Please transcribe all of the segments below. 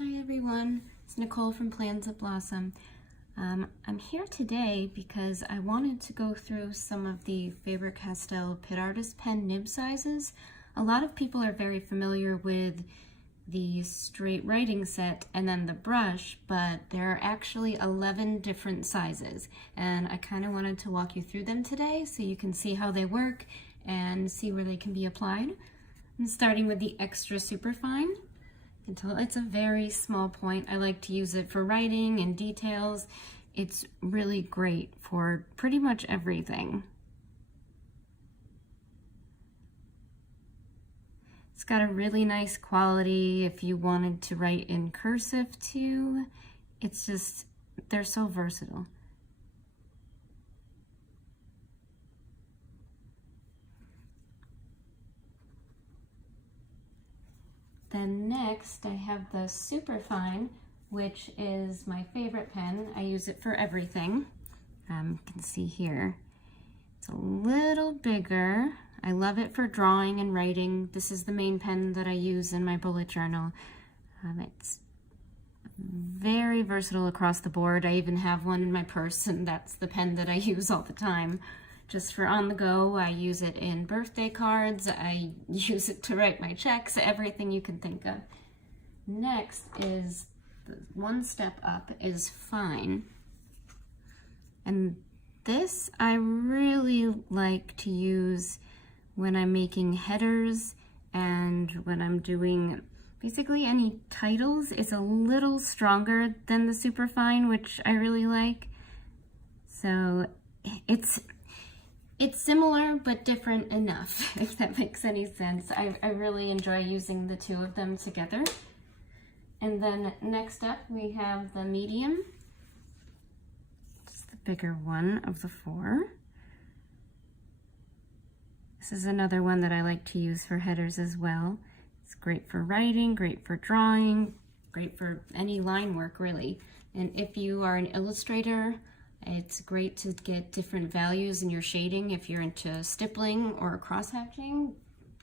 Hi everyone, it's Nicole from Plans of Blossom. I'm here today because I wanted to go through some of the Faber Castell Pitt Artist pen nib sizes. A lot of people are very familiar with the straight writing set and then the brush, but there are actually 11 different sizes, and I kind of wanted to walk you through them today so you can see how they work and see where they can be applied. I'm starting with the extra superfine. Until it's a very small point. I like to use it for writing and details. It's really great for pretty much everything. It's got a really nice quality if you wanted to write in cursive too. It's just, they're so versatile. Then next I have the Superfine, which is my favorite pen. I use it for everything. You can see here. It's a little bigger. I love it for drawing and writing. This is the main pen that I use in my bullet journal. It's very versatile across the board. I even have one in my purse, and that's the pen that I use all the time. Just for on the go. I use it in birthday cards, I use it to write my checks, everything you can think of. Next is, one step up, is Fine. And this I really like to use when I'm making headers and when I'm doing basically any titles. It's a little stronger than the Superfine, which I really like. So it's similar but different enough, if that makes any sense. I really enjoy using the two of them together. And then next up we have the medium. It's the bigger one of the four. This is another one that I like to use for headers as well. It's great for writing, great for drawing, great for any line work really. And if you are an illustrator, it's great to get different values in your shading. If you're into stippling or cross-hatching,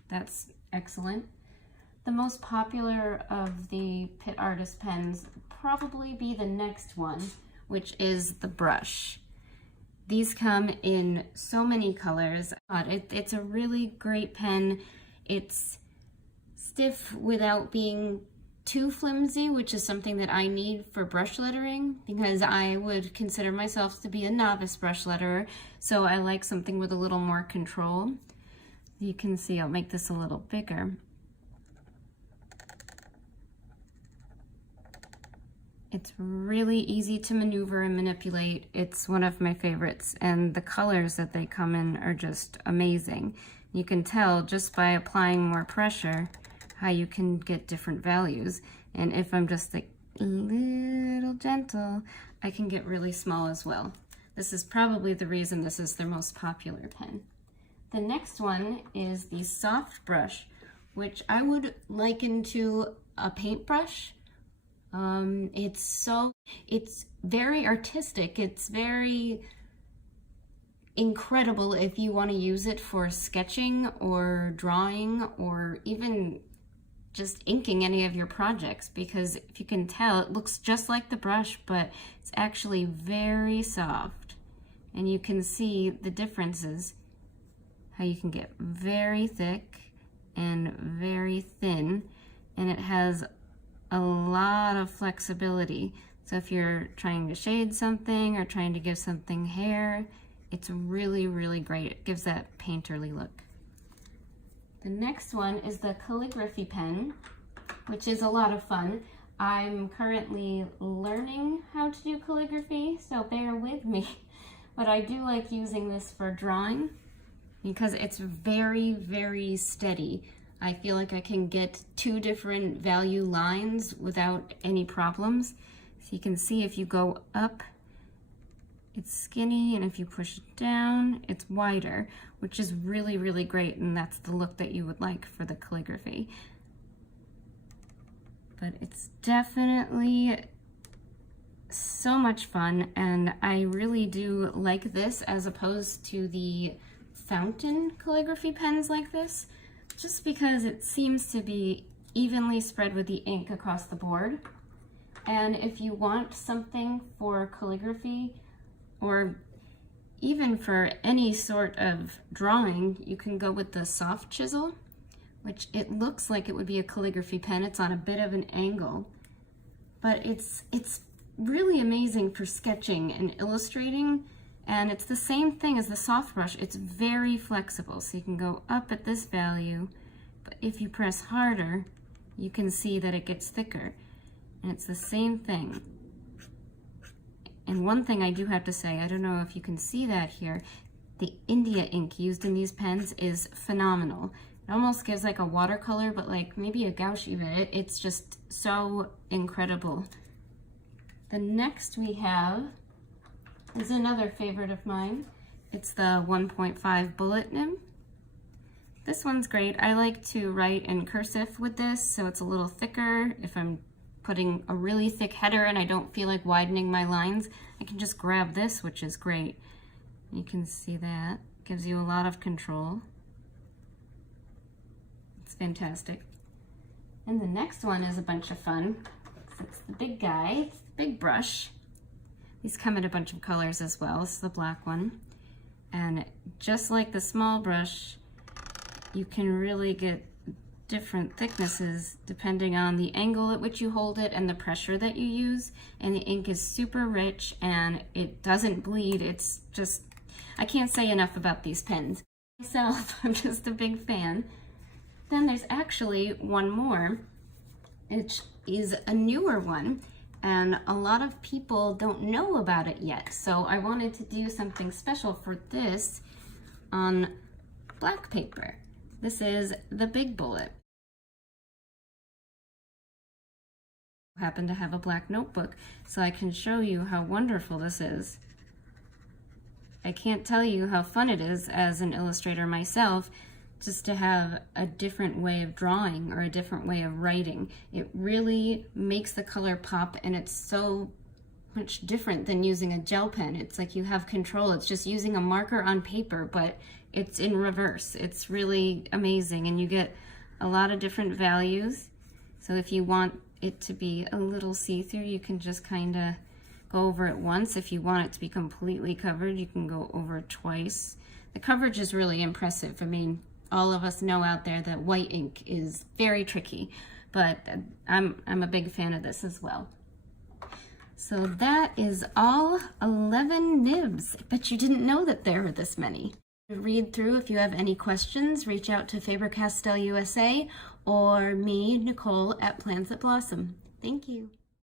that's excellent. The most popular of the Pitt Artist pens probably be the next one, which is the brush. These come in so many colors. It's a really great pen. It's stiff without being too flimsy, which is something that I need for brush lettering because I would consider myself to be a novice brush letterer, so I like something with a little more control. You can see I'll make this a little bigger. It's really easy to maneuver and manipulate. It's one of my favorites, and the colors that they come in are just amazing. You can tell just by applying more pressure how you can get different values. And if I'm just a little gentle, I can get really small as well. This is probably the reason this is their most popular pen. The next one is the soft brush, which I would liken to a paintbrush. It's very artistic. It's very incredible if you want to use it for sketching or drawing or even just inking any of your projects, because if you can tell, it looks just like the brush, but it's actually very soft. And you can see the differences, how you can get very thick and very thin, and it has a lot of flexibility. So if you're trying to shade something or trying to give something hair, it's really, really great. It gives that painterly look. The next one is the Calligraphy pen, which is a lot of fun. I'm currently learning how to do calligraphy, so bear with me. But I do like using this for drawing because it's very, very steady. I feel like I can get two different value lines without any problems. So you can see if you go up, it's skinny, and if you push it down, it's wider, which is really, really great, and that's the look that you would like for the calligraphy. But it's definitely so much fun, and I really do like this as opposed to the fountain calligraphy pens like this, just because it seems to be evenly spread with the ink across the board. And if you want something for calligraphy or even for any sort of drawing, you can go with the soft chisel, which it looks like it would be a calligraphy pen. It's on a bit of an angle, but it's really amazing for sketching and illustrating. And it's the same thing as the soft brush. It's very flexible, so you can go up at this value, but if you press harder, you can see that it gets thicker. And it's the same thing. And one thing I do have to say, I don't know if you can see that here, the India ink used in these pens is phenomenal. It almost gives like a watercolor, but like maybe a gouache even. It's just so incredible. The next we have is another favorite of mine. It's the 1.5 bullet nib. This one's great. I like to write in cursive with this, so it's a little thicker. If I'm putting a really thick header and I don't feel like widening my lines, I can just grab this, which is great. You can see that. Gives you a lot of control. It's fantastic. And the next one is a bunch of fun. It's the big guy, it's the big brush. These come in a bunch of colors as well. This is the black one. And just like the small brush, you can really get different thicknesses depending on the angle at which you hold it and the pressure that you use. And the ink is super rich and it doesn't bleed. It's just, I can't say enough about these pens. Myself, I'm just a big fan. Then there's actually one more, which is a newer one, and a lot of people don't know about it yet. So I wanted to do something special for this on black paper. This is the big bullet. I happen to have a black notebook, so I can show you how wonderful this is. I can't tell you how fun it is as an illustrator myself, just to have a different way of drawing or a different way of writing. It really makes the color pop, and it's so much different than using a gel pen. It's like you have control. It's just using a marker on paper, but it's in reverse. It's really amazing, and you get a lot of different values. So if you want it to be a little see-through, you can just kind of go over it once. If you want it to be completely covered, you can go over it twice. The coverage is really impressive. I mean, all of us know out there that white ink is very tricky, but I'm a big fan of this as well. So that is all 11 nibs. I bet you didn't know that there were this many. Read through. If you have any questions, reach out to Faber Castell USA or me, Nicole, at Plants That Blossom. Thank you.